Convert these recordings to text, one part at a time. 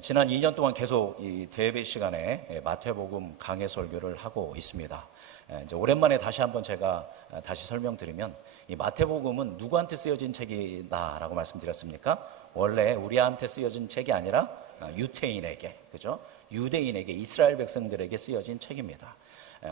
지난 2년 동안 계속 이 대예배 시간에 마태복음 강해 설교를 하고 있습니다. 이제 오랜만에 다시 한번 제가 다시 설명드리면, 이 마태복음은 누구한테 쓰여진 책이다라고 말씀드렸습니까? 원래 우리한테 쓰여진 책이 아니라 유태인에게, 그죠? 유대인에게, 이스라엘 백성들에게 쓰여진 책입니다.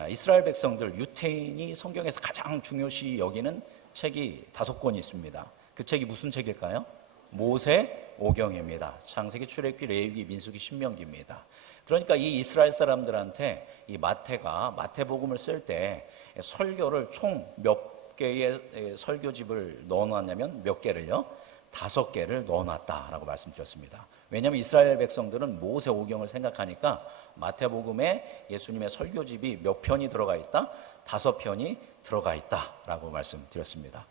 이스라엘 백성들, 유태인이 성경에서 가장 중요시 여기는 책이 5권이 있습니다. 그 책이 무슨 책일까요? 모세오경입니다. 창세기, 출애굽기, 레위기, 민수기, 신명기입니다. 그러니까 이 이스라엘 사람들한테 이 마태가 마태복음을 쓸 때 설교를 총 몇 개의 설교집을 넣어놨냐면 몇 개를요? 5개를 넣어놨다라고 말씀드렸습니다. 왜냐하면 이스라엘 백성들은 모세오경을 생각하니까 마태복음에 예수님의 설교집이 몇 편이 들어가 있다? 5편이 들어가 있다라고 말씀드렸습니다.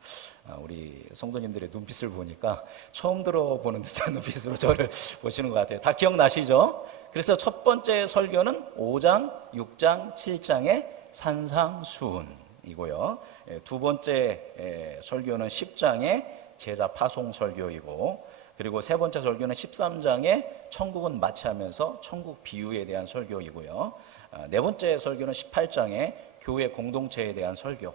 우리 성도님들의 눈빛을 보니까 처음 들어보는 듯한 눈빛으로 저를 보시는 것 같아요. 다 기억나시죠? 그래서 첫 번째 설교는 5장, 6장, 7장의 산상수훈이고요. 두 번째 설교는 10장의 제자 파송 설교이고, 그리고 세 번째 설교는 13장의 천국은 마치하면서 천국 비유에 대한 설교이고요. 네 번째 설교는 18장의 교회 공동체에 대한 설교,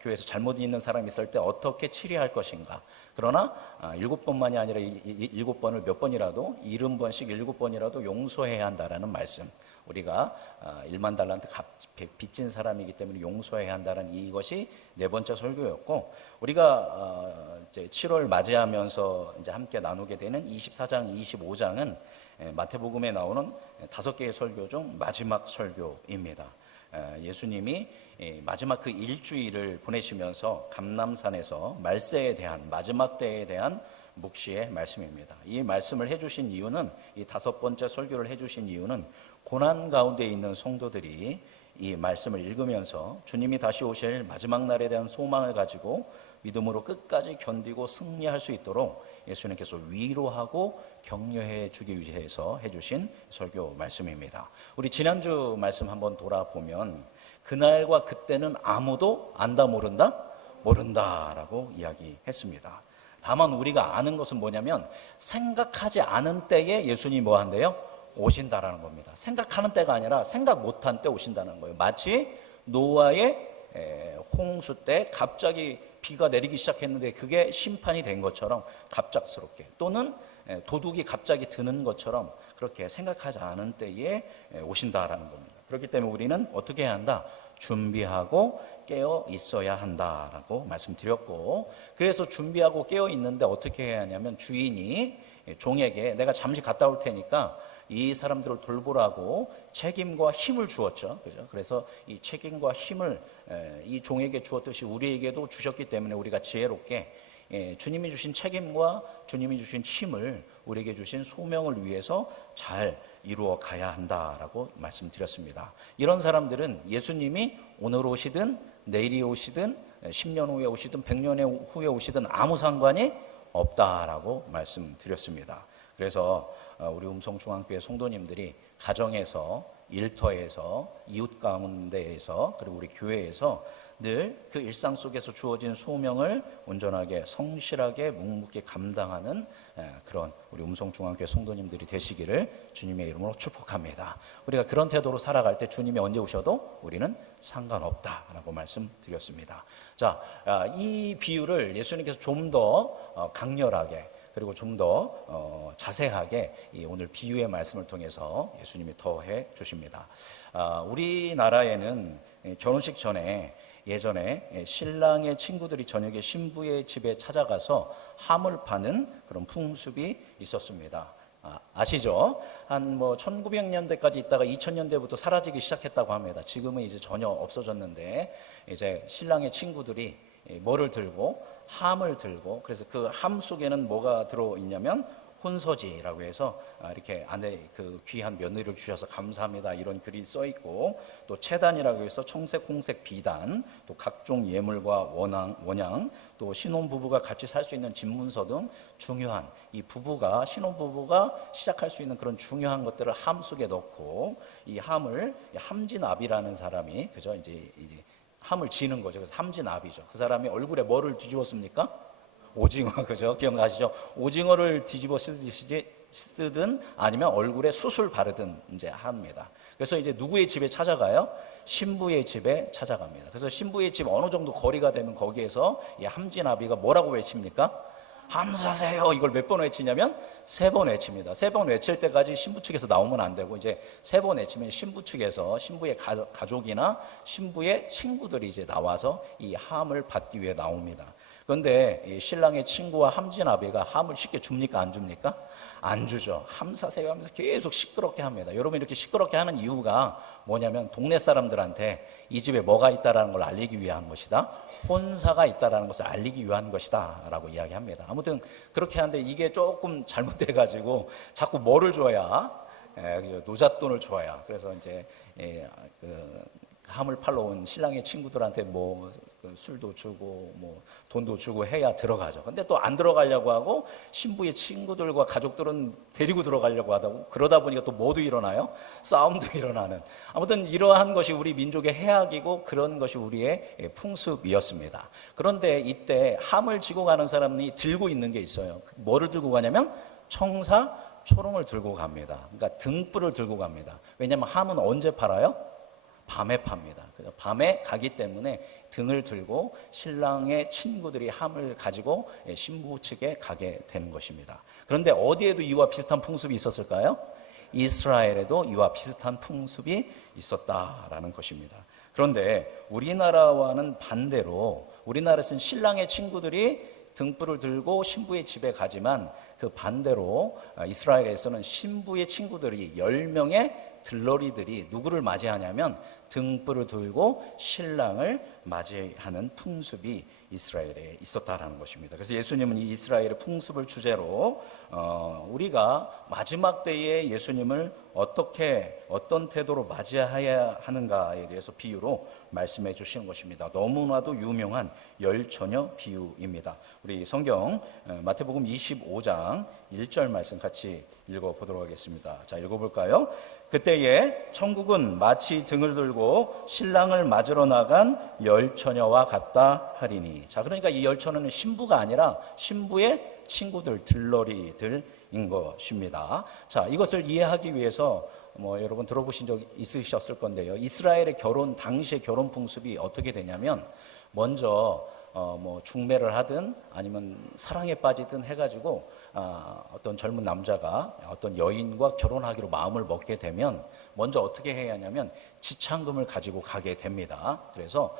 교회에서 잘못 있는 사람이 있을 때 어떻게 치료할 것인가. 그러나 7번만이 아니라 7번을 몇 번이라도 70번씩 7번이라도 용서해야 한다라는 말씀. 우리가 1만 달란트 빚진 사람이기 때문에 용서해야 한다는 이것이 네 번째 설교였고, 우리가 이제 7월 맞이하면서 이제 함께 나누게 되는 24장, 25장은 마태복음에 나오는 5개의 설교 중 마지막 설교입니다. 예수님이 마지막 그 일주일을 보내시면서 감람산에서 말세에 대한, 마지막 때에 대한 묵시의 말씀입니다. 이 말씀을 해주신 이유는, 이 5번째 설교를 해주신 이유는 고난 가운데 있는 성도들이 이 말씀을 읽으면서 주님이 다시 오실 마지막 날에 대한 소망을 가지고 믿음으로 끝까지 견디고 승리할 수 있도록 예수님께서 위로하고 격려해 주기 위해서 해주신 설교 말씀입니다. 우리 지난주 말씀 한번 돌아보면, 그날과 그때는 아무도 안다 모른다라고 이야기했습니다. 다만 우리가 아는 것은 뭐냐면, 생각하지 않은 때에 예수님이 뭐 한대요? 오신다라는 겁니다. 생각하는 때가 아니라 생각 못한 때 오신다는 거예요. 마치 노아의 홍수 때 갑자기 비가 내리기 시작했는데 그게 심판이 된 것처럼 갑작스럽게, 또는 도둑이 갑자기 드는 것처럼 그렇게 생각하지 않은 때에 오신다라는 겁니다. 그렇기 때문에 우리는 어떻게 해야 한다? 준비하고 깨어 있어야 한다라고 말씀드렸고, 그래서 준비하고 깨어 있는데 어떻게 해야 하냐면, 주인이 종에게 내가 잠시 갔다 올 테니까 이 사람들을 돌보라고 책임과 힘을 주었죠. 그죠? 그래서 이 책임과 힘을 이 종에게 주었듯이 우리에게도 주셨기 때문에 우리가 지혜롭게 주님이 주신 책임과 주님이 주신 힘을, 우리에게 주신 소명을 위해서 잘 이루어 가야 한다라고 말씀드렸습니다. 이런 사람들은 예수님이 오늘 오시든 내일이 오시든 10년 후에 오시든 100년 후에 오시든 아무 상관이 없다라고 말씀드렸습니다. 그래서 우리 음성중앙교회 성도님들이 가정에서, 일터에서, 이웃 가운데에서, 그리고 우리 교회에서 늘 그 일상 속에서 주어진 소명을 온전하게, 성실하게, 묵묵히 감당하는 그런 우리 음성중앙교회 성도님들이 되시기를 주님의 이름으로 축복합니다. 우리가 그런 태도로 살아갈 때 주님이 언제 오셔도 우리는 상관없다라고 말씀드렸습니다. 자, 이 비유를 예수님께서 좀 더 강렬하게, 그리고 좀 더 자세하게 오늘 비유의 말씀을 통해서 예수님이 더해 주십니다. 우리나라에는 결혼식 전에, 예전에 신랑의 친구들이 저녁에 신부의 집에 찾아가서 함을 파는 그런 풍습이 있었습니다. 아시죠? 한 1900년대까지 있다가 2000년대부터 사라지기 시작했다고 합니다. 지금은 이제 전혀 없어졌는데, 이제 신랑의 친구들이 뭐를 들고, 함을 들고, 그래서 그 함 속에는 뭐가 들어있냐면 혼서지라고 해서 이렇게 안에 그 귀한 며느리를 주셔서 감사합니다 이런 글이 써 있고, 또 채단이라고 해서 청색, 홍색 비단, 또 각종 예물과 원양, 또 신혼부부가 같이 살 수 있는 집문서 등 중요한, 이 부부가, 신혼부부가 시작할 수 있는 그런 중요한 것들을 함 속에 넣고, 이 함을 함진압이라는 사람이, 그죠? 이제 함을 지는 거죠. 그래서 함진압이죠. 그 사람이 얼굴에 뭐를 뒤집었습니까? 오징어, 그죠? 기억나시죠? 오징어를 뒤집어 쓰듯이 쓰든 아니면 얼굴에 숯을 바르든 이제 합니다. 그래서 이제 누구의 집에 찾아가요? 신부의 집에 찾아갑니다. 그래서 신부의 집 어느 정도 거리가 되면 거기에서 이 함진아비가 뭐라고 외칩니까? 함사세요. 이걸 몇 번 외치냐면 3번 외칩니다. 3번 외칠 때까지 신부 측에서 나오면 안 되고 이제 3번 외치면 신부 측에서 신부의 가족이나 신부의 친구들이 이제 나와서 이 함을 받기 위해 나옵니다. 그런데 이 신랑의 친구와 함진아비가 함을 쉽게 줍니까? 안 줍니까? 안 주죠. 함사세요 하면서 계속 시끄럽게 합니다. 여러분 이렇게 시끄럽게 하는 이유가 뭐냐면 동네 사람들한테 이 집에 뭐가 있다라는 걸 알리기 위한 것이다. 혼사가 있다라는 것을 알리기 위한 것이다 라고 이야기합니다. 아무튼 그렇게 하는데 이게 조금 잘못돼 가지고 자꾸 뭐를 줘야 노잣돈을 줘야 그래서 이제 함을 팔러 온 신랑의 친구들한테 뭐 술도 주고 뭐 돈도 주고 해야 들어가죠. 근데 또 안 들어가려고 하고 신부의 친구들과 가족들은 데리고 들어가려고 하다고 그러다 보니까 또 뭐도 일어나요? 싸움도 일어나는. 아무튼 이러한 것이 우리 민족의 해악이고 그런 것이 우리의 풍습이었습니다. 그런데 이때 함을 지고 가는 사람이 들고 있는 게 있어요. 뭐를 들고 가냐면 청사 초롱을 들고 갑니다. 그러니까 등불을 들고 갑니다. 왜냐하면 함은 언제 팔아요? 밤에 팝니다. 그래서 밤에 가기 때문에 등을 들고 신랑의 친구들이 함을 가지고 신부 측에 가게 되는 것입니다. 그런데 어디에도 이와 비슷한 풍습이 있었을까요? 이스라엘에도 이와 비슷한 풍습이 있었다라는 것입니다. 그런데 우리나라와는 반대로 우리나라에서는 신랑의 친구들이 등불을 들고 신부의 집에 가지만 그 반대로 이스라엘에서는 신부의 친구들이 10명의 들러리들이 누구를 맞이하냐면 등불을 들고 신랑을 맞이하는 풍습이 이스라엘에 있었다라는 것입니다. 그래서 예수님은 이 이스라엘의 풍습을 주제로 우리가 마지막 때에 예수님을 어떤 태도로 맞이해야 하는가에 대해서 비유로 말씀해 주시는 것입니다. 너무나도 유명한 열처녀 비유입니다. 우리 성경 마태복음 25장 1절 말씀 같이 읽어보도록 하겠습니다. 자, 읽어볼까요? 그때에 천국은 마치 등을 들고 신랑을 맞으러 나간 열처녀와 같다 하리니. 자, 그러니까 이 열처녀는 신부가 아니라 신부의 친구들, 들러리들인 것입니다. 자, 이것을 이해하기 위해서 여러분 들어보신 적 있으셨을 건데요. 이스라엘의 결혼 당시의 결혼 풍습이 어떻게 되냐면 먼저 중매를 하든 아니면 사랑에 빠지든 해가지고 어떤 젊은 남자가 어떤 여인과 결혼하기로 마음을 먹게 되면 먼저 어떻게 해야 하냐면 지참금을 가지고 가게 됩니다. 그래서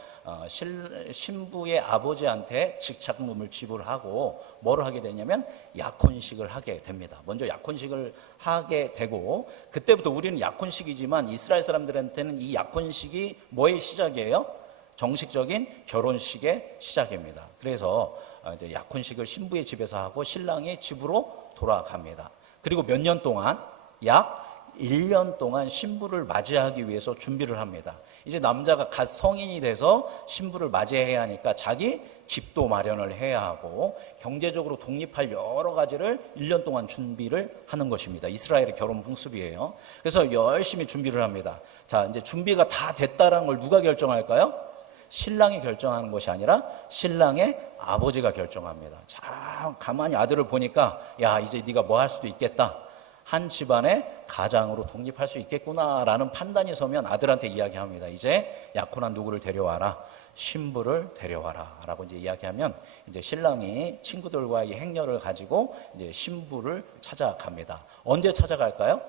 신부의 아버지한테 지참금을 지불하고 뭐를 하게 되냐면 약혼식을 하게 됩니다. 먼저 약혼식을 하게 되고 그때부터 우리는 약혼식이지만 이스라엘 사람들한테는 이 약혼식이 뭐의 시작이에요? 정식적인 결혼식의 시작입니다. 그래서 이제 약혼식을 신부의 집에서 하고 신랑이 집으로 돌아갑니다. 그리고 몇 년 동안 약 1년 동안 신부를 맞이하기 위해서 준비를 합니다. 이제 남자가 갓 성인이 돼서 신부를 맞이해야 하니까 자기 집도 마련을 해야 하고 경제적으로 독립할 여러 가지를 1년 동안 준비를 하는 것입니다. 이스라엘의 결혼 풍습이에요. 그래서 열심히 준비를 합니다. 자, 이제 준비가 다 됐다라는 걸 누가 결정할까요? 신랑이 결정하는 것이 아니라 신랑의 아버지가 결정합니다. 자, 가만히 아들을 보니까 야, 이제 네가 뭐 할 수도 있겠다. 한 집안의 가장으로 독립할 수 있겠구나라는 판단이 서면 아들한테 이야기합니다. 이제 약혼한 누구를 데려와라. 신부를 데려와라 라고 이제 이야기하면 이제 신랑이 친구들과의 행렬을 가지고 이제 신부를 찾아갑니다. 언제 찾아갈까요?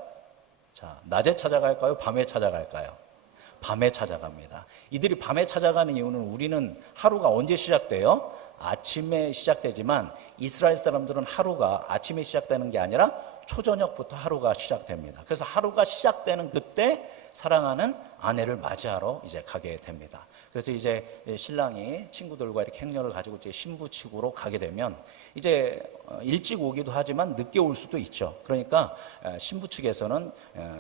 자, 낮에 찾아갈까요? 밤에 찾아갈까요? 밤에 찾아갑니다. 이들이 밤에 찾아가는 이유는 우리는 하루가 언제 시작돼요? 아침에 시작되지만 이스라엘 사람들은 하루가 아침에 시작되는 게 아니라 초저녁부터 하루가 시작됩니다. 그래서 하루가 시작되는 그때 사랑하는 아내를 맞이하러 이제 가게 됩니다. 그래서 이제 신랑이 친구들과 이렇게 행렬을 가지고 이제 신부 측으로 가게 되면 이제 일찍 오기도 하지만 늦게 올 수도 있죠. 그러니까 신부 측에서는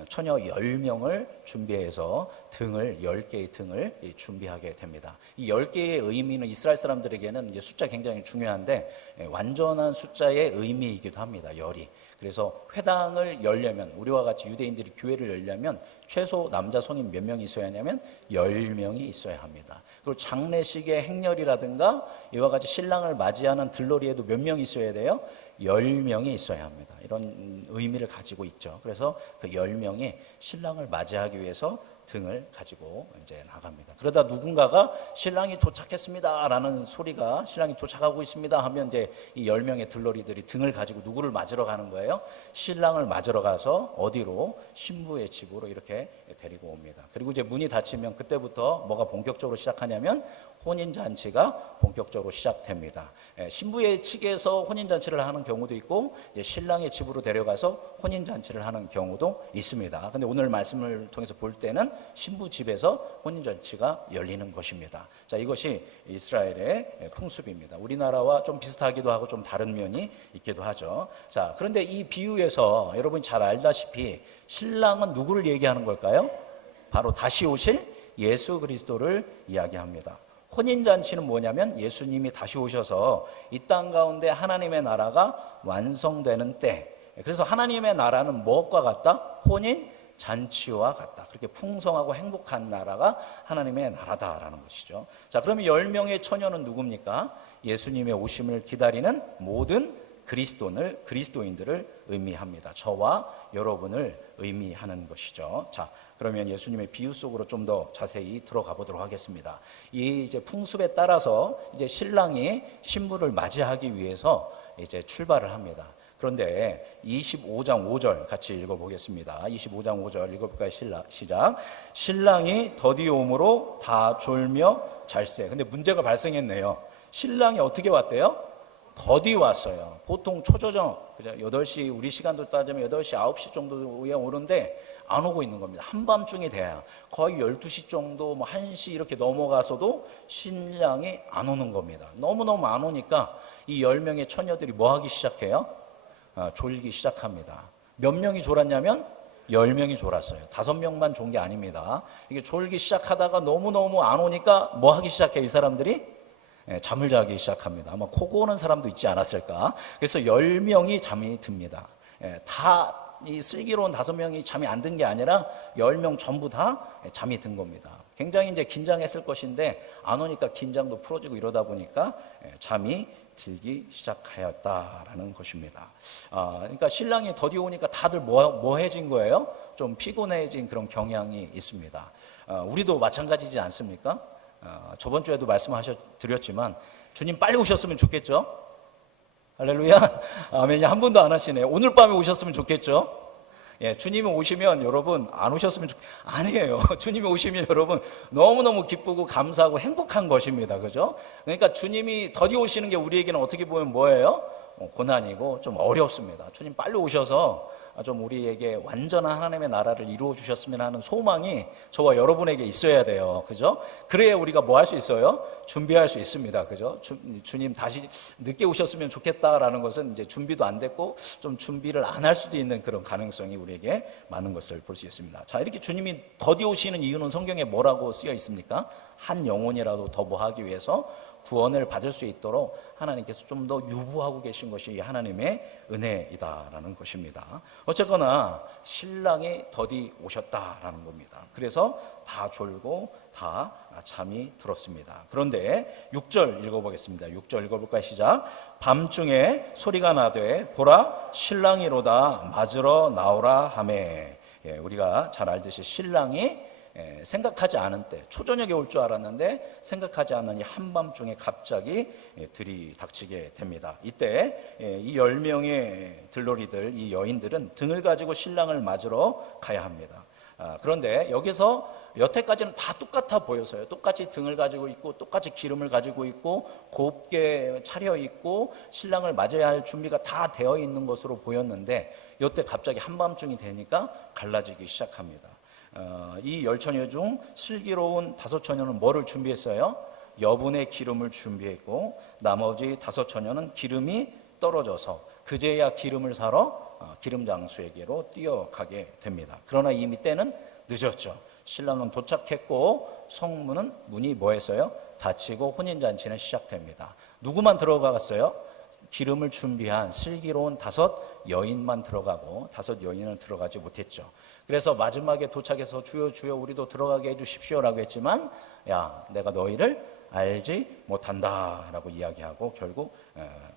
처녀 10명을 준비해서 10개의 등을 준비하게 됩니다. 이 10개의 의미는 이스라엘 사람들에게는 이제 숫자 굉장히 중요한데 완전한 숫자의 의미이기도 합니다. 열이. 그래서 회당을 열려면 우리와 같이 유대인들이 교회를 열려면 최소 남자 성인 몇 명이 있어야 하냐면 10명이 있어야 합니다. 그리고 장례식의 행렬이라든가 이와 같이 신랑을 맞이하는 들러리에도 몇 명이 있어야 돼요? 10명이 있어야 합니다. 이런 의미를 가지고 있죠. 그래서 그 10명이 신랑을 맞이하기 위해서 등을 가지고 이제 나갑니다. 그러다 누군가가 신랑이 도착했습니다라는 소리가 신랑이 도착하고 있습니다 하면 이제 이 10명의 들러리들이 등을 가지고 누구를 맞으러 가는 거예요? 신랑을 맞으러 가서 어디로? 신부의 집으로 이렇게 데리고 옵니다. 그리고 이제 문이 닫히면 그때부터 뭐가 본격적으로 시작하냐면 혼인잔치가 본격적으로 시작됩니다. 신부의 측에서 혼인잔치를 하는 경우도 있고 이제 신랑의 집으로 데려가서 혼인잔치를 하는 경우도 있습니다. 근데 오늘 말씀을 통해서 볼 때는 신부 집에서 혼인잔치가 열리는 것입니다. 자, 이것이 이스라엘의 풍습입니다. 우리나라와 좀 비슷하기도 하고 좀 다른 면이 있기도 하죠. 자, 그런데 이 비유에서 여러분이 잘 알다시피 신랑은 누구를 얘기하는 걸까요? 바로 다시 오실 예수 그리스도를 이야기합니다. 혼인잔치는 뭐냐면 예수님이 다시 오셔서 이 땅 가운데 하나님의 나라가 완성되는 때, 그래서 하나님의 나라는 무엇과 같다? 혼인잔치와 같다. 그렇게 풍성하고 행복한 나라가 하나님의 나라다라는 것이죠. 자, 그러면 10명의 처녀는 누굽니까? 예수님의 오심을 기다리는 모든 그리스도인들을 의미합니다. 저와 여러분을 의미하는 것이죠. 자, 그러면 예수님의 비유 속으로 좀 더 자세히 들어가 보도록 하겠습니다. 이 이제 풍습에 따라서 이제 신랑이 신부를 맞이하기 위해서 이제 출발을 합니다. 그런데 25장 5절 같이 읽어보겠습니다. 25장 5절 읽어볼까요? 시작. 신랑이 더디 오므로 다 졸며 잘세. 근데 문제가 발생했네요. 신랑이 어떻게 왔대요? 더디 왔어요. 보통 초저녁 8시 우리 시간도 따지면 8시 9시 정도에 오는데 안 오고 있는 겁니다. 한밤중이 돼야 거의 12시 정도 1시 이렇게 넘어가서도 신랑이 안 오는 겁니다. 너무너무 안 오니까 이 10명의 처녀들이 뭐 하기 시작해요? 졸기 시작합니다. 몇 명이 졸았냐면 10명이 졸았어요. 5명만 졸은 게 아닙니다. 이게 졸기 시작하다가 너무너무 안 오니까 뭐 하기 시작해 이 사람들이? 잠을 자기 시작합니다. 아마 코 고는 사람도 있지 않았을까. 그래서 10명이 잠이 듭니다. 다 이 슬기로운 5명이 잠이 안 든 게 아니라 10명 전부 다 잠이 든 겁니다. 굉장히 이제 긴장했을 것인데 안 오니까 긴장도 풀어지고 이러다 보니까 잠이 들기 시작하였다라는 것입니다. 그러니까 신랑이 더디 오니까 다들 뭐해진 거예요? 좀 피곤해진 그런 경향이 있습니다. 우리도 마찬가지지 않습니까? 저번 주에도 말씀드렸지만 주님 빨리 오셨으면 좋겠죠? 할렐루야. 아멘. 한 분도 안 하시네요. 오늘 밤에 오셨으면 좋겠죠? 예, 주님이 오시면 여러분 안 오셨으면 아니에요. 주님이 오시면 여러분 너무너무 기쁘고 감사하고 행복한 것입니다. 그죠? 그러니까 주님이 더디 오시는 게 우리에게는 어떻게 보면 뭐예요? 고난이고 좀 어렵습니다. 주님 빨리 오셔서 좀 우리에게 완전한 하나님의 나라를 이루어 주셨으면 하는 소망이 저와 여러분에게 있어야 돼요. 그죠? 그래야 우리가 뭐 할 수 있어요? 준비할 수 있습니다. 그죠? 주님 다시 늦게 오셨으면 좋겠다라는 것은 이제 준비도 안 됐고 좀 준비를 안 할 수도 있는 그런 가능성이 우리에게 많은 것을 볼 수 있습니다. 자, 이렇게 주님이 더디 오시는 이유는 성경에 뭐라고 쓰여 있습니까? 한 영혼이라도 더 뭐 하기 위해서 구원을 받을 수 있도록 하나님께서 좀 더 유보하고 계신 것이 하나님의 은혜이다라는 것입니다. 어쨌거나 신랑이 더디 오셨다라는 겁니다. 그래서 다 졸고 다 잠이 들었습니다. 그런데 6절 읽어보겠습니다. 6절 읽어볼까요? 시작. 밤중에 소리가 나되 보라 신랑이로다 맞으러 나오라 하매. 우리가 잘 알듯이 신랑이 생각하지 않은 때 초저녁에 올 줄 알았는데 생각하지 않은 이 한밤중에 갑자기 들이닥치게 됩니다. 이때 이 10명의 들러리들, 이 여인들은 등을 가지고 신랑을 맞으러 가야 합니다. 그런데 여기서 여태까지는 다 똑같아 보여서요. 똑같이 등을 가지고 있고 똑같이 기름을 가지고 있고 곱게 차려있고 신랑을 맞아야 할 준비가 다 되어 있는 것으로 보였는데 이때 갑자기 한밤중이 되니까 갈라지기 시작합니다. 이 10처녀 중 슬기로운 5처녀는 뭐를 준비했어요? 여분의 기름을 준비했고 나머지 5처녀는 기름이 떨어져서 그제야 기름을 사러 기름 장수에게로 뛰어가게 됩니다. 그러나 이미 때는 늦었죠. 신랑은 도착했고 성문은 문이 뭐했어요? 닫히고 혼인잔치는 시작됩니다. 누구만 들어갔어요? 기름을 준비한 슬기로운 5 여인만 들어가고 5 여인은 들어가지 못했죠. 그래서 마지막에 도착해서 주여 주여 우리도 들어가게 해주십시오라고 했지만 야 내가 너희를 알지 못한다라고 이야기하고 결국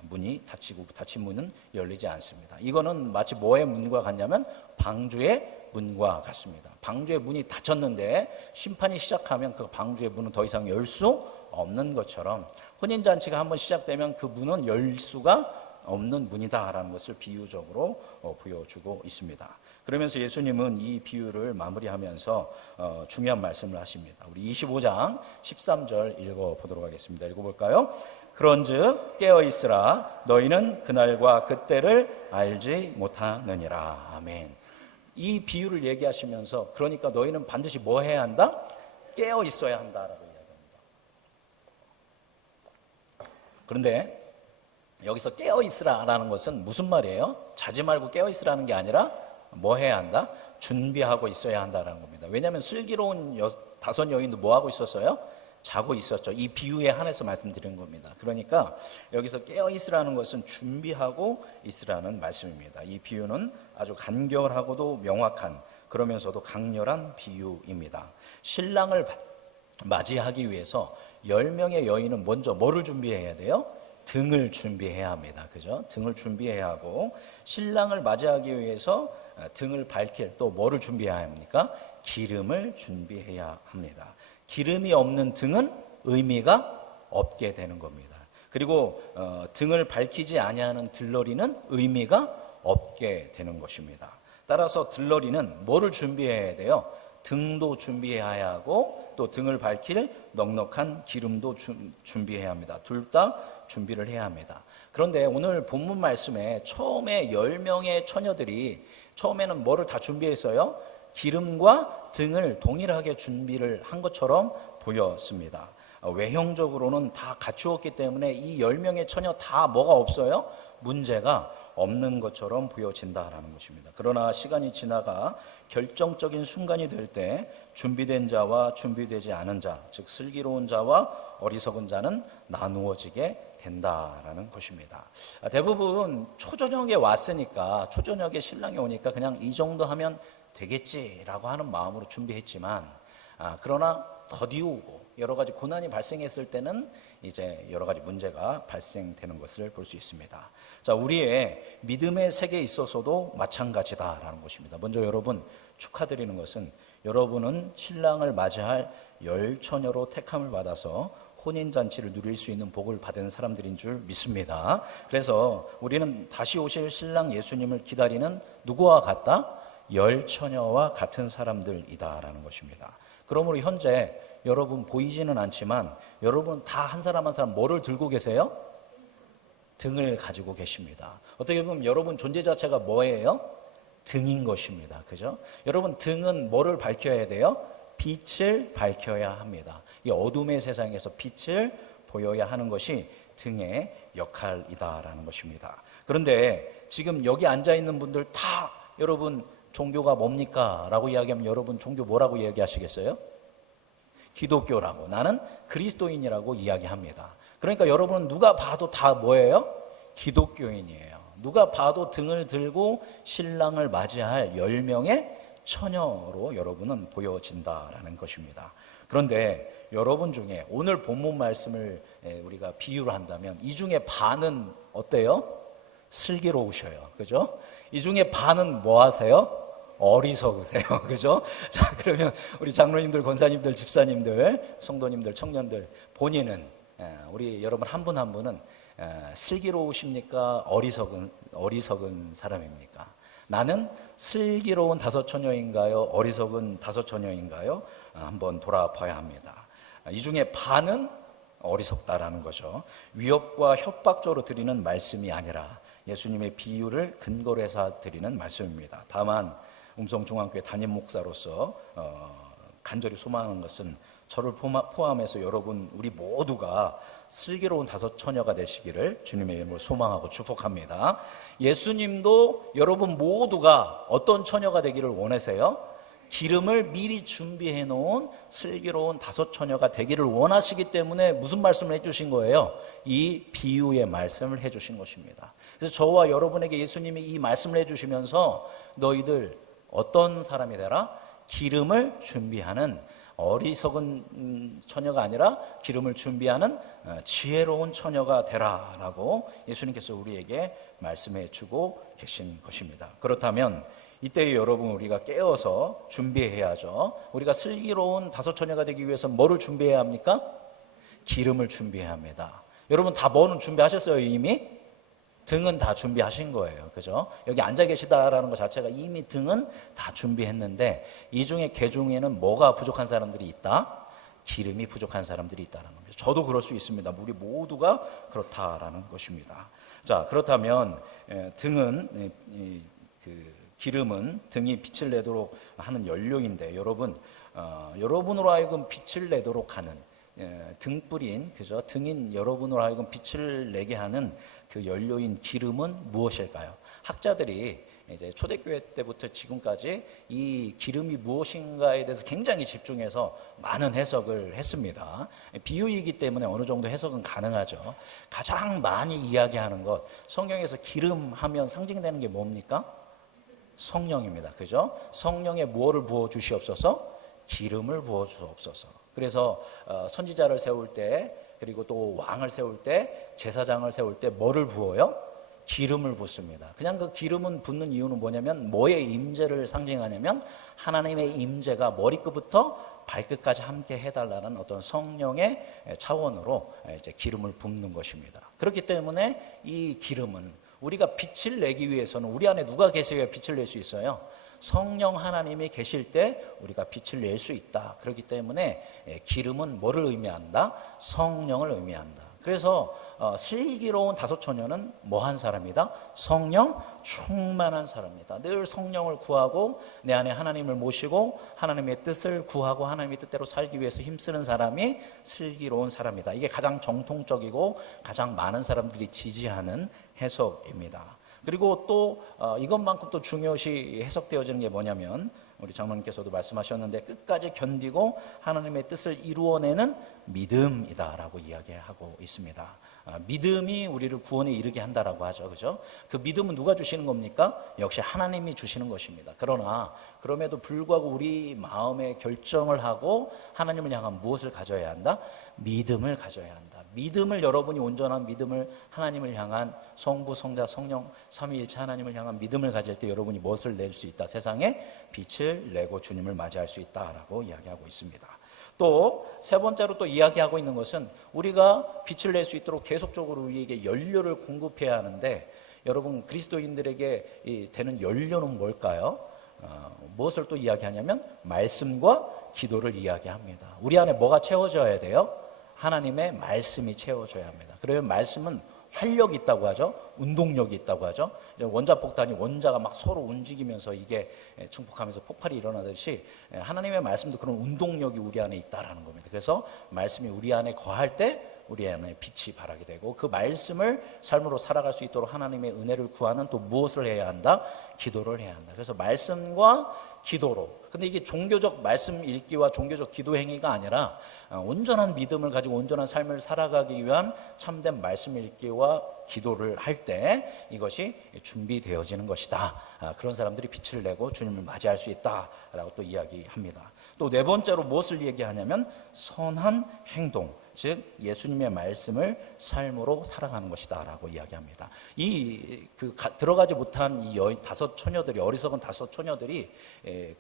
문이 닫힌 문은 열리지 않습니다. 이거는 마치 뭐의 문과 같냐면 방주의 문과 같습니다. 방주의 문이 닫혔는데 심판이 시작하면 그 방주의 문은 더 이상 열 수 없는 것처럼 혼인잔치가 한번 시작되면 그 문은 열 수가 없는 문이다라는 것을 비유적으로 보여주고 있습니다. 그러면서 예수님은 이 비유를 마무리하면서 중요한 말씀을 하십니다. 우리 25장 13절 읽어보도록 하겠습니다. 읽어볼까요? 그런즉 깨어있으라 너희는 그날과 그때를 알지 못하느니라. 아멘. 이 비유를 얘기하시면서 그러니까 너희는 반드시 뭐 해야 한다? 깨어있어야 한다라고 이야기합니다. 그런데 여기서 깨어있으라라는 것은 무슨 말이에요? 자지 말고 깨어있으라는 게 아니라 뭐 해야 한다? 준비하고 있어야 한다는 겁니다. 왜냐하면 슬기로운 다섯 여인도 뭐 하고 있었어요? 자고 있었죠. 이 비유에 한해서 말씀드린 겁니다. 그러니까 여기서 깨어있으라는 것은 준비하고 있으라는 말씀입니다. 이 비유는 아주 간결하고도 명확한, 그러면서도 강렬한 비유입니다. 신랑을 맞이하기 위해서 10명의 여인은 먼저 뭐를 준비해야 돼요? 등을 준비해야 합니다. 그죠? 등을 준비해야 하고, 신랑을 맞이하기 위해서 등을 밝힐 또 뭐를 준비해야 합니까? 기름을 준비해야 합니다. 기름이 없는 등은 의미가 없게 되는 겁니다. 그리고 등을 밝히지 아니하는 들러리는 의미가 없게 되는 것입니다. 따라서 들러리는 뭐를 준비해야 돼요? 등도 준비해야 하고 또 등을 밝힐 넉넉한 기름도 준비해야 합니다. 둘 다 준비를 해야 합니다. 그런데 오늘 본문 말씀에 처음에 10명의 처녀들이 처음에는 뭐를 다 준비했어요? 기름과 등을 동일하게 준비를 한 것처럼 보였습니다. 외형적으로는 다 갖추었기 때문에 이 10명의 처녀 다 뭐가 없어요? 문제가 없는 것처럼 보여진다라는 것입니다. 그러나 시간이 지나가 결정적인 순간이 될 때 준비된 자와 준비되지 않은 자, 즉 슬기로운 자와 어리석은 자는 나누어지게 된다라는 것입니다. 대부분 초저녁에 왔으니까, 초저녁에 신랑이 오니까 그냥 이 정도 하면 되겠지라고 하는 마음으로 준비했지만, 그러나 더디우고 여러 가지 고난이 발생했을 때는 이제 여러 가지 문제가 발생되는 것을 볼 수 있습니다. 자, 우리의 믿음의 세계에 있어서도 마찬가지다라는 것입니다. 먼저 여러분 축하드리는 것은 여러분은 신랑을 맞이할 열처녀로 택함을 받아서 혼인잔치를 누릴 수 있는 복을 받은 사람들인 줄 믿습니다. 그래서 우리는 다시 오실 신랑 예수님을 기다리는 누구와 같다? 열처녀와 같은 사람들이다라는 것입니다. 그러므로 현재 여러분 보이지는 않지만 여러분 다 한 사람 한 사람 뭐를 들고 계세요? 등을 가지고 계십니다. 어떻게 보면 여러분 존재 자체가 뭐예요? 등인 것입니다. 그죠? 여러분 등은 뭐를 밝혀야 돼요? 빛을 밝혀야 합니다. 이 어둠의 세상에서 빛을 보여야 하는 것이 등의 역할이다라는 것입니다. 그런데 지금 여기 앉아 있는 분들 다 여러분 종교가 뭡니까? 라고 이야기하면 여러분 종교 뭐라고 이야기하시겠어요? 기독교라고, 나는 그리스도인이라고 이야기합니다. 그러니까 여러분 누가 봐도 다 뭐예요? 기독교인이에요. 누가 봐도 등을 들고 신랑을 맞이할 10명의 처녀로 여러분은 보여진다라는 것입니다. 그런데 여러분 중에 오늘 본문 말씀을 우리가 비유를 한다면 이 중에 반은 어때요? 슬기로우셔요. 그죠? 이 중에 반은 뭐 하세요? 어리석으세요. 그죠? 자, 그러면 우리 장로님들, 권사님들, 집사님들, 성도님들, 청년들, 본인은 우리 여러분 한 분 한 분은 슬기로우십니까? 어리석은 사람입니까? 나는 슬기로운 다섯 처녀인가요? 어리석은 다섯 처녀인가요? 한번 돌아봐야 합니다. 이 중에 반은 어리석다라는 거죠. 위협과 협박적으로 드리는 말씀이 아니라 예수님의 비유를 근거로 해서 드리는 말씀입니다. 다만 음성중앙교회 담임 목사로서 간절히 소망하는 것은 저를 포함해서 여러분 우리 모두가 슬기로운 다섯 처녀가 되시기를 주님의 이름으로 소망하고 축복합니다. 예수님도 여러분 모두가 어떤 처녀가 되기를 원하세요? 기름을 미리 준비해 놓은 슬기로운 다섯 처녀가 되기를 원하시기 때문에 무슨 말씀을 해주신 거예요? 이 비유의 말씀을 해주신 것입니다. 그래서 저와 여러분에게 예수님이 이 말씀을 해주시면서 너희들 어떤 사람이 되라? 기름을 준비하는 어리석은 처녀가 아니라 기름을 준비하는 지혜로운 처녀가 되라라고 예수님께서 우리에게 말씀해 주고 계신 것입니다. 그렇다면 이때 여러분, 우리가 깨어서 준비해야죠. 우리가 슬기로운 다섯 처녀가 되기 위해서 뭐를 준비해야 합니까? 기름을 준비해야 합니다. 여러분 다 뭐는 준비하셨어요? 이미? 등은 다 준비하신 거예요. 그죠? 여기 앉아 계시다라는 것 자체가 이미 등은 다 준비했는데, 이 중에 개 중에는 뭐가 부족한 사람들이 있다? 기름이 부족한 사람들이 있다는 겁니다. 저도 그럴 수 있습니다. 우리 모두가 그렇다라는 것입니다. 자, 그렇다면 등은, 기름은 등이 빛을 내도록 하는 연료인데, 여러분으로 하여금 빛을 내도록 하는 등불인, 그죠? 등인 여러분으로 하여금 빛을 내게 하는 그 연료인 기름은 무엇일까요? 학자들이 이제 초대교회 때부터 지금까지 이 기름이 무엇인가에 대해서 굉장히 집중해서 많은 해석을 했습니다. 비유이기 때문에 어느 정도 해석은 가능하죠. 가장 많이 이야기하는 것, 성경에서 기름 하면 상징되는 게 뭡니까? 성령입니다. 그죠? 성령에 무엇을 부어 주시옵소서? 기름을 부어 주옵소서. 그래서 선지자를 세울 때, 그리고 또 왕을 세울 때, 제사장을 세울 때 뭐를 부어요? 기름을 붓습니다. 그냥 그 기름은 붓는 이유는 뭐냐면, 뭐의 임재를 상징하냐면 하나님의 임재가 머리끝부터 발끝까지 함께 해달라는 어떤 성령의 차원으로 이제 기름을 붓는 것입니다. 그렇기 때문에 이 기름은 우리가 빛을 내기 위해서는, 우리 안에 누가 계셔야 빛을 낼 수 있어요? 성령 하나님이 계실 때 우리가 빛을 낼 수 있다. 그렇기 때문에 기름은 뭐를 의미한다? 성령을 의미한다. 그래서 슬기로운 다섯 처녀는 뭐한 사람이다? 성령 충만한 사람이다. 늘 성령을 구하고 내 안에 하나님을 모시고 하나님의 뜻을 구하고 하나님의 뜻대로 살기 위해서 힘쓰는 사람이 슬기로운 사람이다. 이게 가장 정통적이고 가장 많은 사람들이 지지하는 해석입니다. 그리고 또 이것만큼 또 중요시 해석되어지는 게 뭐냐면, 우리 장로님께서도 말씀하셨는데, 끝까지 견디고 하나님의 뜻을 이루어내는 믿음이다라고 이야기하고 있습니다. 믿음이 우리를 구원에 이르게 한다라고 하죠. 그죠? 그 믿음은 누가 주시는 겁니까? 역시 하나님이 주시는 것입니다. 그러나 그럼에도 불구하고 우리 마음에 결정을 하고 하나님을 향한 무엇을 가져야 한다? 믿음을 가져야 한다. 믿음을, 여러분이 온전한 믿음을, 하나님을 향한, 성부, 성자, 성령 삼위일체 하나님을 향한 믿음을 가질 때 여러분이 무엇을 낼 수 있다? 세상에 빛을 내고 주님을 맞이할 수 있다라고 이야기하고 있습니다. 또 세 번째로 또 이야기하고 있는 것은, 우리가 빛을 낼 수 있도록 계속적으로 우리에게 연료를 공급해야 하는데, 여러분 그리스도인들에게 되는 연료는 뭘까요? 무엇을 또 이야기하냐면 말씀과 기도를 이야기합니다. 우리 안에 뭐가 채워져야 돼요? 하나님의 말씀이 채워져야 합니다. 그러면 말씀은 활력이 있다고 하죠. 운동력이 있다고 하죠. 원자폭탄이 원자가 막 서로 움직이면서 이게 증폭하면서 폭발이 일어나듯이 하나님의 말씀도 그런 운동력이 우리 안에 있다라는 겁니다. 그래서 말씀이 우리 안에 거할 때 우리 안에 빛이 발하게 되고, 그 말씀을 삶으로 살아갈 수 있도록 하나님의 은혜를 구하는 또 무엇을 해야 한다? 기도를 해야 한다. 그래서 말씀과 기도로. 근데 이게 종교적 말씀 읽기와 종교적 기도 행위가 아니라 온전한 믿음을 가지고 온전한 삶을 살아가기 위한 참된 말씀 읽기와 기도를 할 때 이것이 준비되어지는 것이다. 그런 사람들이 빛을 내고 주님을 맞이할 수 있다라고 또 이야기합니다. 또 네 번째로 무엇을 얘기하냐면 선한 행동, 즉 예수님의 말씀을 삶으로 살아가는 것이다라고 이야기합니다. 들어가지 못한 이 다섯 처녀들이, 어리석은 다섯 처녀들이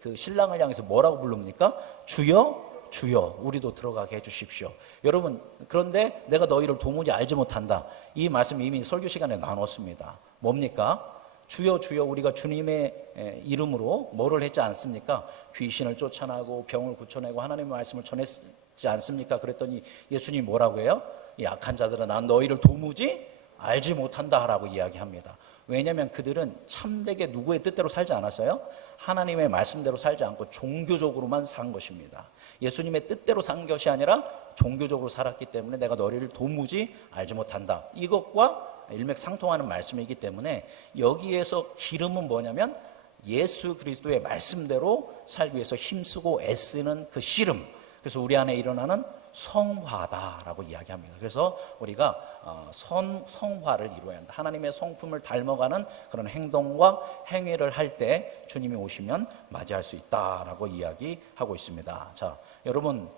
그 신랑을 향해서 뭐라고 부릅니까? 주여, 주여, 우리도 들어가게 해주십시오. 여러분, 그런데 내가 너희를 도무지 알지 못한다. 이 말씀 이미 설교 시간에 나눴습니다. 뭡니까? 주여, 주여, 우리가 주님의 이름으로 뭐를 했지 않습니까? 귀신을 쫓아내고 병을 고쳐내고 하나님의 말씀을 전했지 않습니까? 그랬더니 예수님이 뭐라고 해요? 이 악한 자들아, 난 너희를 도무지 알지 못한다라고 이야기합니다. 왜냐하면 그들은 참되게 누구의 뜻대로 살지 않았어요? 하나님의 말씀대로 살지 않고 종교적으로만 산 것입니다. 예수님의 뜻대로 산 것이 아니라 종교적으로 살았기 때문에 내가 너희를 도무지 알지 못한다. 이것과 일맥상통하는 말씀이기 때문에 여기에서 기름은 뭐냐면 예수 그리스도의 말씀대로 살기 위해서 힘쓰고 애쓰는 그 씨름. 그래서 우리 안에 일어나는 성화다라고 이야기합니다. 그래서 우리가 성화를 이루어야 한다. 하나님의 성품을 닮아가는 그런 행동과 행위를 할 때 주님이 오시면 맞이할 수 있다라고 이야기하고 있습니다. 자, 여러분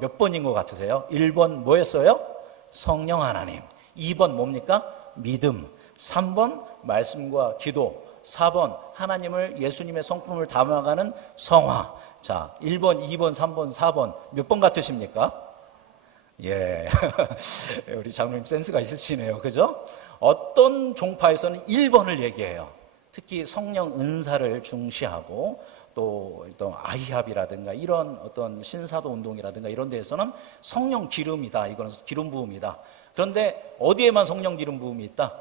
몇 번인 것 같으세요? 1번 뭐였어요? 성령 하나님. 2번 뭡니까? 믿음. 3번 말씀과 기도. 4번 하나님을, 예수님의 성품을 담아가는 성화. 자, 1번, 2번, 3번, 4번 몇 번 같으십니까? 예, 우리 장로님 센스가 있으시네요. 그죠? 어떤 종파에서는 1번을 얘기해요. 특히 성령 은사를 중시하고 또 아이합이라든가 이런 어떤 신사도 운동이라든가 이런 데에서는 성령 기름이다. 이거는 기름 부음이다. 그런데 어디에만 성령 기름 부음이 있다?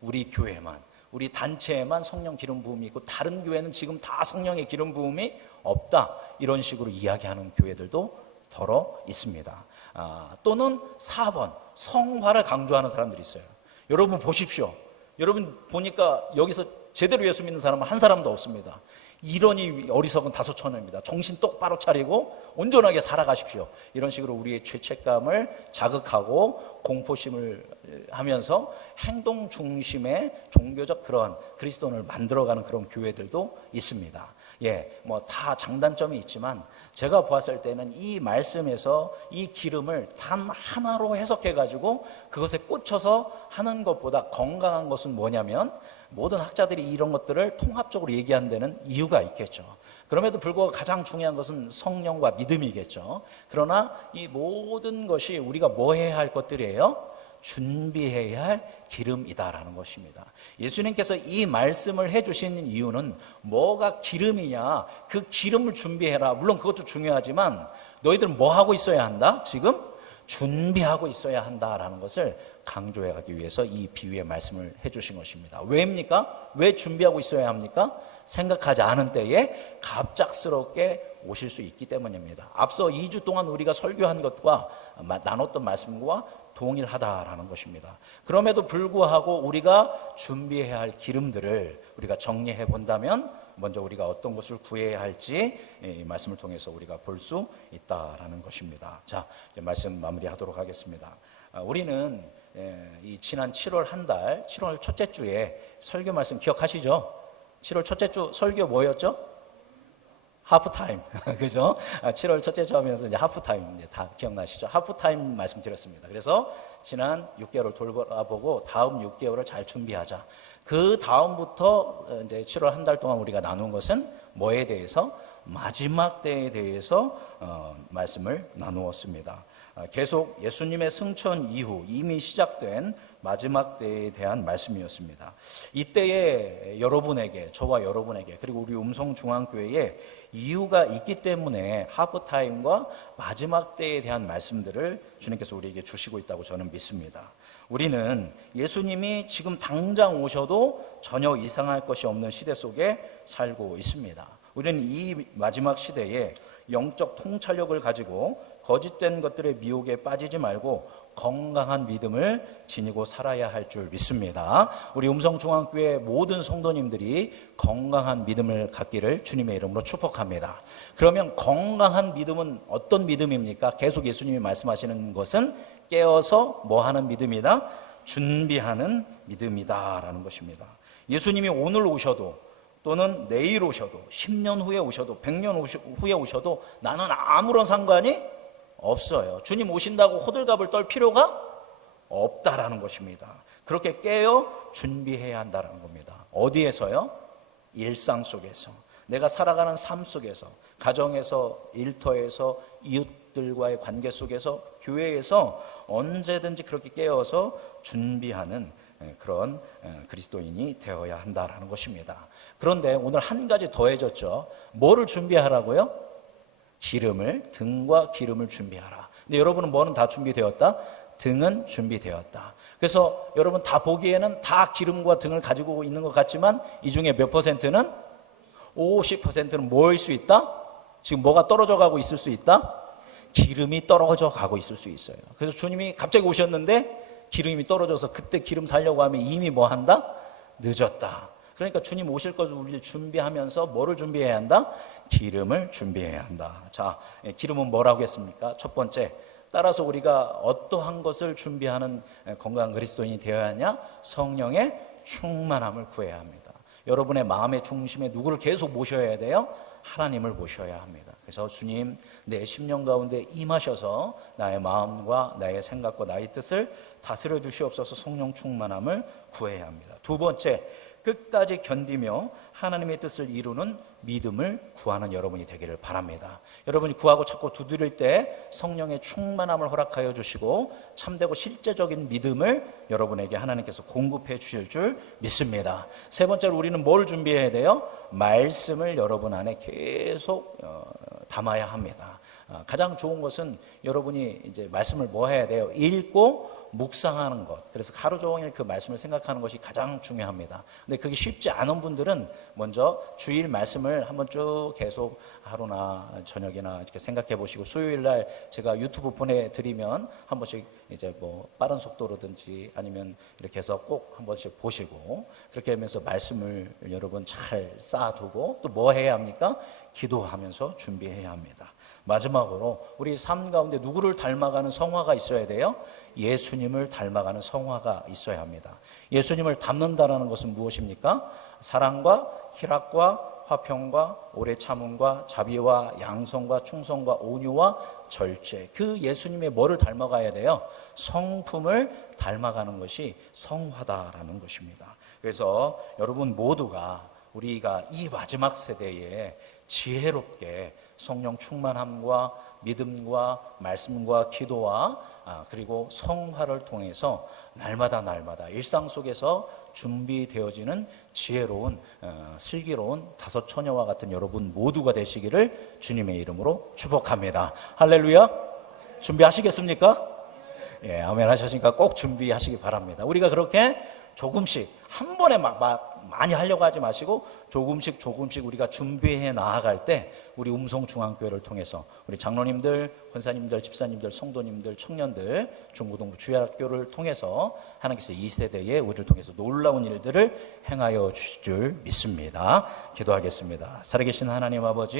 우리 교회만, 우리 단체에만 성령 기름 부음이 있고 다른 교회는 지금 다 성령의 기름 부음이 없다. 이런 식으로 이야기하는 교회들도 더러 있습니다. 또는 4번 성화를 강조하는 사람들이 있어요. 여러분 보십시오. 여러분 보니까 여기서 제대로 예수 믿는 사람은 한 사람도 없습니다. 이러니 어리석은 다소천입니다. 정신 똑바로 차리고 온전하게 살아가십시오. 이런 식으로 우리의 죄책감을 자극하고 공포심을 하면서 행동 중심의 종교적 그런 그리스도인을 만들어가는 그런 교회들도 있습니다. 예, 뭐 다 장단점이 있지만 제가 보았을 때는 이 말씀에서 이 기름을 단 하나로 해석해가지고 그것에 꽂혀서 하는 것보다 건강한 것은 뭐냐면, 모든 학자들이 이런 것들을 통합적으로 얘기하는 데는 이유가 있겠죠. 그럼에도 불구하고 가장 중요한 것은 성령과 믿음이겠죠. 그러나 이 모든 것이 우리가 뭐 해야 할 것들이에요? 준비해야 할 기름이다라는 것입니다. 예수님께서 이 말씀을 해주신 이유는 뭐가 기름이냐, 그 기름을 준비해라. 물론 그것도 중요하지만 너희들은 뭐 하고 있어야 한다? 지금 준비하고 있어야 한다라는 것을 강조해가기 위해서 이 비유의 말씀을 해주신 것입니다. 왜입니까? 왜 준비하고 있어야 합니까? 생각하지 않은 때에 갑작스럽게 오실 수 있기 때문입니다. 앞서 2주 동안 우리가 설교한 것과 나눴던 말씀과 동일하다라는 것입니다. 그럼에도 불구하고 우리가 준비해야 할 기름들을 우리가 정리해 본다면 먼저 우리가 어떤 것을 구해야 할지 이 말씀을 통해서 우리가 볼 수 있다라는 것입니다. 자, 이제 말씀 마무리하도록 하겠습니다. 우리는 이 지난 7월 한 달, 7월 첫째 주에 설교 말씀 기억하시죠? 7월 첫째 주 설교 뭐였죠? 하프타임. 그죠? 7월 첫째 주 하면서 이제 하프타임, 이제 다 기억나시죠? 하프타임 말씀드렸습니다. 그래서 지난 6개월을 돌아보고 다음 6개월을 잘 준비하자. 그 다음부터 이제 7월 한 달 동안 우리가 나눈 것은 뭐에 대해서? 마지막 때에 대해서 말씀을 나누었습니다. 계속 예수님의 승천 이후 이미 시작된 마지막 때에 대한 말씀이었습니다. 이때에 여러분에게, 저와 여러분에게, 그리고 우리 음성중앙교회에 이유가 있기 때문에 하프타임과 마지막 때에 대한 말씀들을 주님께서 우리에게 주시고 있다고 저는 믿습니다. 우리는 예수님이 지금 당장 오셔도 전혀 이상할 것이 없는 시대 속에 살고 있습니다. 우리는 이 마지막 시대에 영적 통찰력을 가지고 거짓된 것들의 미혹에 빠지지 말고 건강한 믿음을 지니고 살아야 할 줄 믿습니다. 우리 음성중앙교회 모든 성도님들이 건강한 믿음을 갖기를 주님의 이름으로 축복합니다. 그러면 건강한 믿음은 어떤 믿음입니까? 계속 예수님이 말씀하시는 것은 깨어서 뭐 하는 믿음이다? 준비하는 믿음이다라는 것입니다. 예수님이 오늘 오셔도 또는 내일 오셔도 10년 후에 오셔도 100년 후에 오셔도 나는 아무런 상관이 없어요. 주님 오신다고 호들갑을 떨 필요가 없다라는 것입니다. 그렇게 깨어 준비해야 한다는 겁니다. 어디에서요? 일상 속에서, 내가 살아가는 삶 속에서, 가정에서, 일터에서, 이웃들과의 관계 속에서, 교회에서 언제든지 그렇게 깨어서 준비하는 그런 그리스도인이 되어야 한다라는 것입니다. 그런데 오늘 한 가지 더해졌죠. 뭐를 준비하라고요? 기름을, 등과 기름을 준비하라. 근데 여러분은 뭐는 다 준비되었다? 등은 준비되었다. 그래서 여러분 다 보기에는 다 기름과 등을 가지고 있는 것 같지만 이 중에 몇 퍼센트는? 50%는 뭐일 수 있다? 지금 뭐가 떨어져 가고 있을 수 있다? 기름이 떨어져 가고 있을 수 있어요. 그래서 주님이 갑자기 오셨는데 기름이 떨어져서 그때 기름 살려고 하면 이미 뭐 한다? 늦었다. 그러니까 주님 오실 것을 우리 준비하면서 뭐를 준비해야 한다? 기름을 준비해야 한다. 자, 기름은 뭐라고 했습니까? 첫 번째, 따라서 우리가 어떠한 것을 준비하는 건강한 그리스도인이 되어야 하냐? 성령의 충만함을 구해야 합니다. 여러분의 마음의 중심에 누구를 계속 모셔야 돼요? 하나님을 모셔야 합니다. 그래서 주님, 내 심령 가운데 임하셔서 나의 마음과 나의 생각과 나의 뜻을 다스려 주시옵소서. 성령 충만함을 구해야 합니다. 두 번째, 끝까지 견디며 하나님의 뜻을 이루는 믿음을 구하는 여러분이 되기를 바랍니다. 여러분이 구하고 찾고 두드릴 때 성령의 충만함을 허락하여 주시고 참되고 실제적인 믿음을 여러분에게 하나님께서 공급해 주실 줄 믿습니다. 세 번째로 우리는 뭘 준비해야 돼요? 말씀을 여러분 안에 계속 담아야 합니다. 가장 좋은 것은 여러분이 이제 말씀을 뭐 해야 돼요? 읽고 묵상하는 것. 그래서 하루 종일 그 말씀을 생각하는 것이 가장 중요합니다. 근데 그게 쉽지 않은 분들은 먼저 주일 말씀을 한번 쭉 계속 하루나 저녁이나 이렇게 생각해 보시고, 수요일 날 제가 유튜브 보내드리면 한 번씩 이제 뭐 빠른 속도로든지 아니면 이렇게 해서 꼭 한 번씩 보시고, 그렇게 하면서 말씀을 여러분 잘 쌓아두고 또 뭐 해야 합니까? 기도하면서 준비해야 합니다. 마지막으로 우리 삶 가운데 누구를 닮아가는 성화가 있어야 돼요? 예수님을 닮아가는 성화가 있어야 합니다. 예수님을 닮는다라는 것은 무엇입니까? 사랑과 희락과 화평과 오래 참음과 자비와 양성과 충성과 온유와 절제. 그 예수님의 뭐를 닮아가야 돼요? 성품을 닮아가는 것이 성화다라는 것입니다. 그래서 여러분 모두가 우리가 이 마지막 세대에 지혜롭게 성령 충만함과 믿음과 말씀과 기도와 그리고 성화를 통해서 날마다 일상 속에서 준비되어지는 지혜로운 슬기로운 다섯 처녀와 같은 여러분 모두가 되시기를 주님의 이름으로 축복합니다. 할렐루야. 준비하시겠습니까? 예, 아멘 하셨으니까 꼭 준비하시기 바랍니다. 우리가 그렇게 조금씩 한 번에 막 많이 하려고 하지 마시고 조금씩 우리가 준비해 나아갈 때 우리 음성중앙교회를 통해서 우리 장로님들, 권사님들, 집사님들, 성도님들, 청년들, 중고등부 주일학교를 통해서 하나님께서 이 세대에 우리를 통해서 놀라운 일들을 행하여 주실 줄 믿습니다. 기도하겠습니다. 살아계신 하나님 아버지,